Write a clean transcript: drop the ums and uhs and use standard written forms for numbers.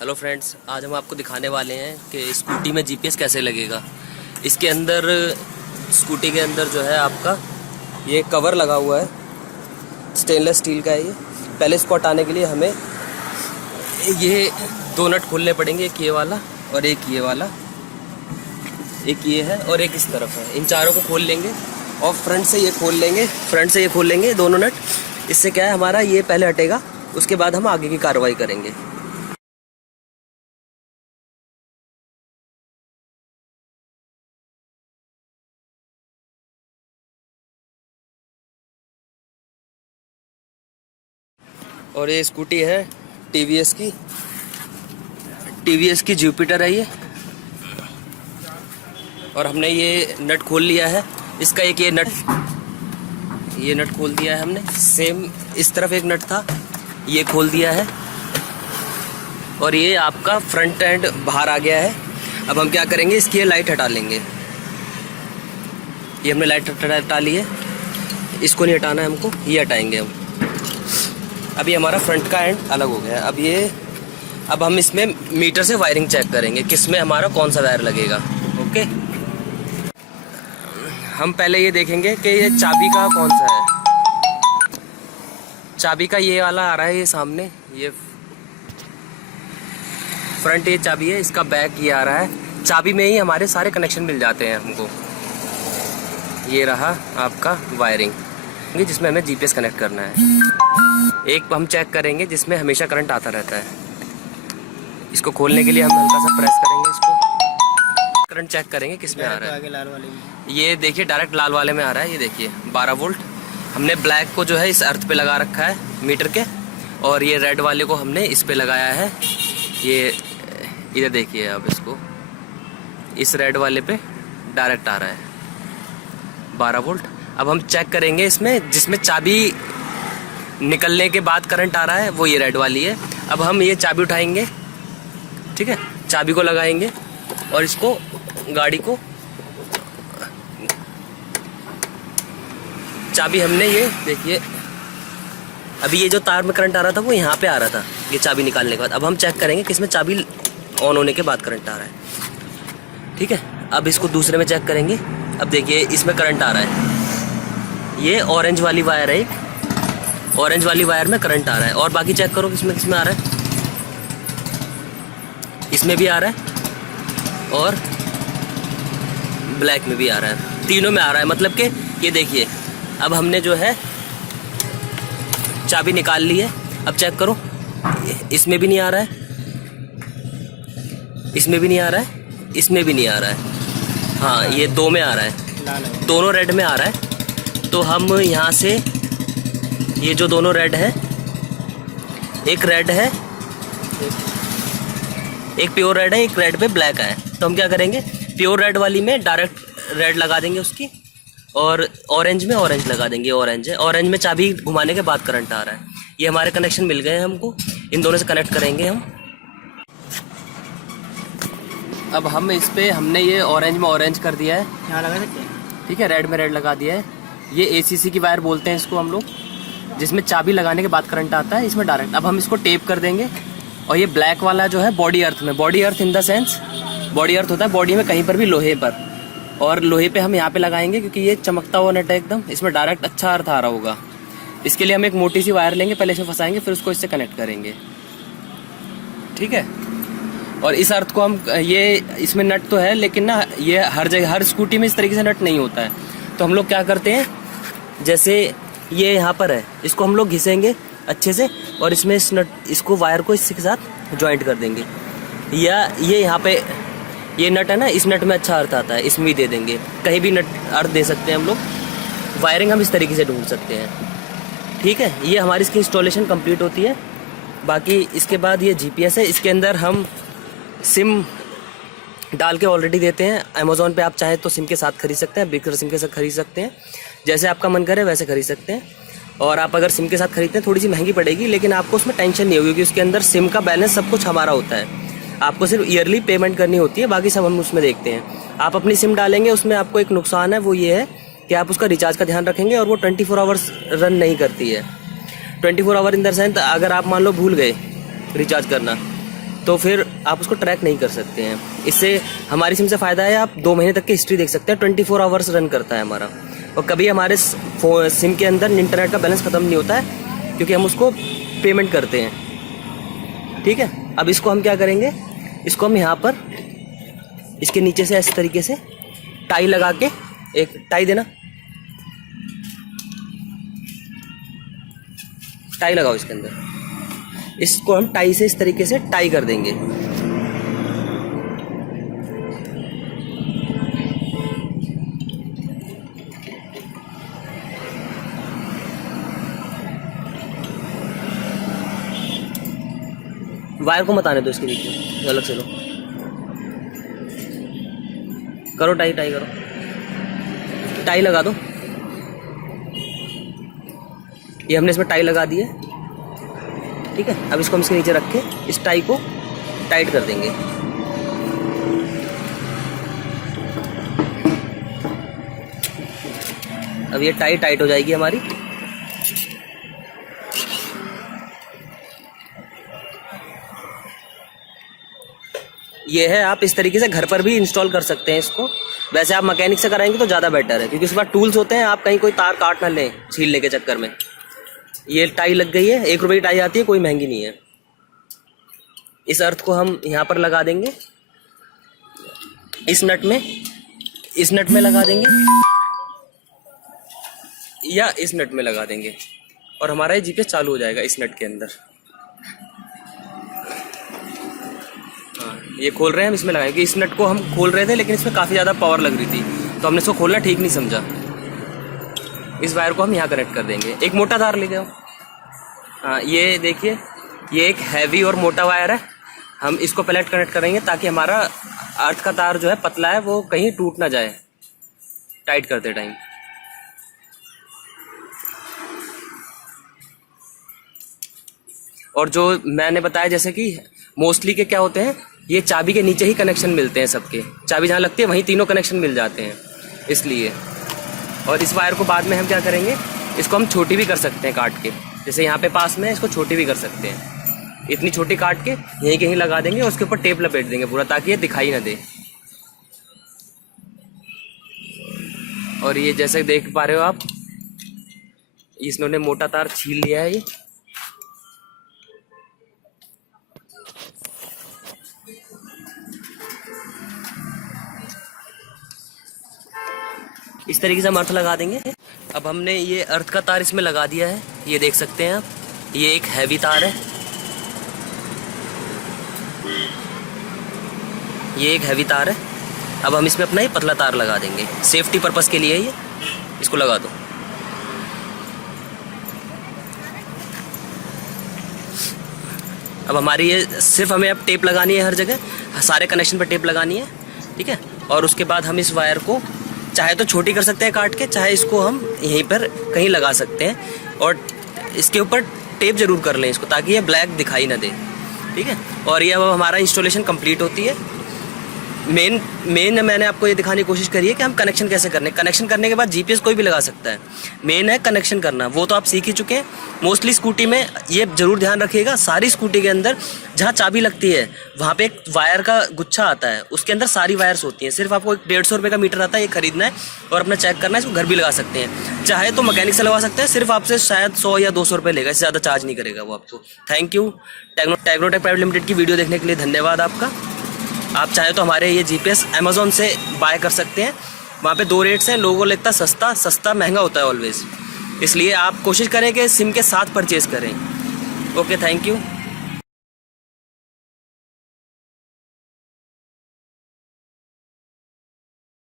Hello friends, आज हम आपको दिखाने वाले हैं कि स्कूटी में जीपीएस कैसे लगेगा। इसके अंदर स्कूटी के अंदर जो है आपका ये कवर लगा हुआ है, स्टेनलेस स्टील का है ये। पहले इसको हटाने के लिए हमें ये दो नट खोलने पड़ेंगे, एक ये वाला और एक ये वाला, एक ये है और एक इस तरफ है। इन चारों को खोल लेंगे और फ्रंट से ये खोल लेंगे दोनों नट। इससे क्या है, हमारा ये पहले हटेगा, उसके बाद हम आगे की कार्रवाई करेंगे। और ये स्कूटी है टीवीएस की जुपिटर है ये। और हमने ये नट खोल लिया है, इसका एक ये नट खोल दिया है हमने। सेम इस तरफ एक नट था, ये खोल दिया है। और ये आपका फ्रंट एंड बाहर आ गया है। अब हम क्या करेंगे, इसकी ये लाइट हटा लेंगे। ये हमने लाइट हटा ली है, इसको नहीं हटाना है हमको, ये हटाएंगे हम। अभी हमारा फ्रंट का एंड अलग हो गया है। अब हम इसमें मीटर से वायरिंग चेक करेंगे, किसमें हमारा कौन सा वायर लगेगा। ओके, हम पहले ये देखेंगे कि ये चाबी का कौन सा है। चाबी का ये वाला आ रहा है, ये सामने ये फ्रंट ये चाबी है, इसका बैक ये आ रहा है। चाबी में ही हमारे सारे कनेक्शन मिल जाते हैं हमको। ये रहा आपका वायरिंग जिसमें हमें जीपीएस कनेक्ट करना है। एक हम चेक करेंगे जिसमें हमेशा करंट आता रहता है। इसको खोलने के लिए हम हल्का सा प्रेस करेंगे, इसको करंट चेक करेंगे किसमें आ रहा है। लाल वाले में ये देखिए डायरेक्ट लाल वाले में आ रहा है, ये देखिए 12 वोल्ट। हमने ब्लैक को जो है इस अर्थ पे लगा रखा है मीटर के, और ये रेड वाले को हमने इस पे लगाया है। ये इधर देखिए, अब इसको इस रेड वाले पे डायरेक्ट आ रहा है 12 वोल्ट। अब हम चेक करेंगे इसमें, जिसमें चाबी निकलने के बाद करंट आ रहा है, वो ये रेड वाली है। अब हम ये चाबी उठाएंगे, ठीक है, चाबी को लगाएंगे और इसको गाड़ी को, चाबी हमने ये देखिए, अभी ये जो तार में करंट आ रहा था वो यहाँ पे आ रहा था, ये चाबी निकालने के बाद। अब हम चेक करेंगे किसमें चाबी ऑन होने के बाद करंट आ रहा है, ठीक है। अब इसको दूसरे में चेक करेंगे। अब देखिए इसमें करंट आ रहा है, ये ऑरेंज वाली वायर है, एक ऑरेंज वाली वायर में करंट आ रहा है। और बाकी चेक करो किसमें आ रहा है, इसमें भी आ रहा है और ब्लैक में भी आ रहा है, तीनों में आ रहा है। मतलब कि ये देखिए, अब हमने जो है चाबी निकाल ली है। अब चेक करो, इसमें भी नहीं आ रहा है, इसमें भी नहीं आ रहा है, इसमें भी नहीं आ रहा है। हाँ, ये दो में आ रहा है, दोनों रेड में आ रहा है। तो हम यहाँ से ये जो दोनों रेड है, एक रेड है, एक प्योर रेड है, एक रेड पे ब्लैक है। तो हम क्या करेंगे, प्योर रेड वाली में डायरेक्ट रेड लगा देंगे उसकी, और ऑरेंज में ऑरेंज लगा देंगे। ऑरेंज है, ऑरेंज में चाबी घुमाने के बाद करंट आ रहा है। ये हमारे कनेक्शन मिल गए हैं हमको, इन दोनों से कनेक्ट करेंगे हम। अब हम इस पे हमने ये ऑरेंज में ऑरेंज कर दिया है, यहाँ लगा सकते हैं, ठीक है, रेड में रेड लगा दिया है। ये एसीसी की वायर बोलते हैं इसको हम लोग, जिसमें चाबी लगाने के बाद करंट आता है, इसमें डायरेक्ट। अब हम इसको टेप कर देंगे। और ये ब्लैक वाला जो है बॉडी अर्थ में, body earth in the sense, body earth होता है बॉडी में कहीं पर भी लोहे पर, और लोहे पे हम यहाँ पे लगाएंगे क्योंकि ये चमकता हुआ नट है एकदम, इसमें डायरेक्ट अच्छा अर्थ आ रहा होगा। इसके लिए हम एक मोटी सी वायर लेंगे, पहले इसे फंसाएंगे, फिर उसको इससे कनेक्ट करेंगे, ठीक है। और इस अर्थ को हम, ये इसमें नट तो है लेकिन ना, ये हर जगह हर स्कूटी में इस तरीके से नट नहीं होता है। तो हम लोग क्या करते हैं, जैसे ये यहाँ पर है, इसको हम लोग घिसेंगे अच्छे से, और इसमें इस नट, इसको वायर को इसके साथ ज्वाइंट कर देंगे। या ये यहाँ पे ये नट है ना, इस नट में अच्छा अर्थ आता है, इसमें भी दे देंगे, कहीं भी नट अर्थ दे सकते हैं हम लोग। वायरिंग हम इस तरीके से ढूंढ सकते हैं, ठीक है। ये हमारी इसकी इंस्टॉलेशन कंप्लीट होती है। बाकी इसके बाद ये जीपीएस है, इसके अंदर हम सिम डाल के ऑलरेडी देते हैं। अमेज़ॉन पे आप चाहे तो सिम के साथ खरीद सकते हैं, बिगर सिम के साथ खरीद सकते हैं, जैसे आपका मन करे वैसे खरीद सकते हैं। और आप अगर सिम के साथ खरीदते हैं थोड़ी सी महंगी पड़ेगी, लेकिन आपको उसमें टेंशन नहीं होगी क्योंकि उसके अंदर सिम का बैलेंस सब कुछ हमारा होता है। आपको सिर्फ ईयरली पेमेंट करनी होती है, बाकी सब हम उसमें देखते हैं। आप अपनी सिम डालेंगे, उसमें आपको एक नुकसान है, वो ये है कि आप उसका रिचार्ज का ध्यान रखेंगे, और वो 24 आवर्स रन नहीं करती है। 24 आवर इन द सेंस, अगर आप मान लो भूल गए रिचार्ज करना, तो फिर आप उसको ट्रैक नहीं कर सकते हैं। इससे हमारी सिम से फ़ायदा है, आप 2 महीने तक की हिस्ट्री देख सकते हैं। 24 आवर्स रन करता है हमारा, और कभी हमारे सिम के अंदर इंटरनेट का बैलेंस ख़त्म नहीं होता है, क्योंकि हम उसको पेमेंट करते हैं। ठीक है, अब इसको हम क्या करेंगे, इसको हम यहाँ पर इसके नीचे से ऐसे तरीके से टाई लगा के, एक टाई देना, टाई लगाओ इसके अंदर, इसको हम टाई से इस तरीके से टाई कर देंगे। वायर को मत आने दो इसके नीचे, अलग से लो, करो टाई, टाई करो, टाई लगा दो। ये हमने इसमें टाई लगा दी है। ठीक है, अब इसको हम इसके नीचे रख के इस टाई को टाइट कर देंगे। अब ये टाई टाइट हो जाएगी हमारी। ये है, आप इस तरीके से घर पर भी इंस्टॉल कर सकते हैं इसको। वैसे आप मैकेनिक से कराएंगे तो ज़्यादा बेटर है, क्योंकि उसके बाद टूल्स होते हैं, आप कहीं कोई तार काट ना लें छीलने के चक्कर में। ये टाई लग गई है, 1 रुपये की टाई आती है, कोई महंगी नहीं है। इस अर्थ को हम यहाँ पर लगा देंगे, इस नट में लगा देंगे, या इस नट में लगा देंगे, और हमारा ये जीपीएस चालू हो जाएगा इस नट के अंदर। ये खोल रहे हैं हम, इसमें लगाएंगे। इस नट को हम खोल रहे थे, लेकिन इसमें काफ़ी ज़्यादा पावर लग रही थी, तो हमने इसको खोलना ठीक नहीं समझा। इस वायर को हम यहाँ कनेक्ट कर देंगे। एक मोटा तार ले जाओ। हाँ, ये देखिए, ये एक हैवी और मोटा वायर है। हम इसको पहले कनेक्ट करेंगे ताकि हमारा अर्थ का तार जो है पतला है, वो कहीं टूट ना जाए टाइट करते टाइम। और जो मैंने बताया, जैसे कि मोस्टली के क्या होते हैं, ये चाबी के नीचे ही कनेक्शन मिलते हैं सबके। चाबी जहाँ लगती है वहीं तीनों कनेक्शन मिल जाते हैं, इसलिए। और इस वायर को बाद में हम क्या करेंगे, इसको हम छोटी भी कर सकते हैं काट के। जैसे यहाँ पे पास में है, इसको छोटी भी कर सकते हैं। इतनी छोटी काट के यहीं कहीं लगा देंगे, उसके ऊपर टेप लपेट देंगे पूरा, ताकि ये दिखाई ना दे। और ये जैसे देख पा रहे हो आप, इसने मोटा तार छील लिया है। ये इस तरीके से हम अर्थ लगा देंगे। अब हमने ये अर्थ का तार इसमें लगा दिया है, ये देख सकते हैं आप। ये एक हैवी तार है, ये एक हैवी तार है। अब हम इसमें अपना ही पतला तार लगा देंगे, सेफ्टी पर्पस के लिए। ये इसको लगा दो। अब हमारी ये सिर्फ हमें अब टेप लगानी है हर जगह, सारे कनेक्शन पर टेप लगानी है। ठीक है, और उसके बाद हम इस वायर को चाहे तो छोटी कर सकते हैं काट के, चाहे इसको हम यहीं पर कहीं लगा सकते हैं। और इसके ऊपर टेप जरूर कर लें इसको, ताकि ये ब्लैक दिखाई ना दे। ठीक है, और ये अब हमारा इंस्टॉलेशन कंप्लीट होती है। मेन मैंने आपको ये दिखाने की कोशिश करी है कि हम कनेक्शन कैसे करने। कनेक्शन करने के बाद जीपीएस कोई भी लगा सकता है, मेन है कनेक्शन करना। वो तो आप सीख ही चुके हैं। मोस्टली स्कूटी में ये जरूर ध्यान रखिएगा, सारी स्कूटी के अंदर जहाँ चाबी लगती है वहाँ पे एक वायर का गुच्छा आता है, उसके अंदर सारी वायर्स होती हैं। सिर्फ आपको 150 रुपये का मीटर आता है, ये खरीदना है और अपना चेक करना है। इसको घर भी लगा सकते हैं, चाहे तो मैकेनिक से लगा सकते हैं। सिर्फ आपसे शायद 100 या 200 रुपये लेगा, इससे ज़्यादा चार्ज नहीं करेगा वो आपको। Thank you. Technotech private limited की वीडियो देखने के लिए धन्यवाद आपका। आप चाहे तो हमारे ये जीपीएस अमेज़ॉन से बाय कर सकते हैं। वहाँ पे 2 रेट्स हैं, लोगों को लगता है सस्ता महंगा होता है ऑलवेज, इसलिए आप कोशिश करें कि सिम के साथ परचेज़ करें। Okay, thank you.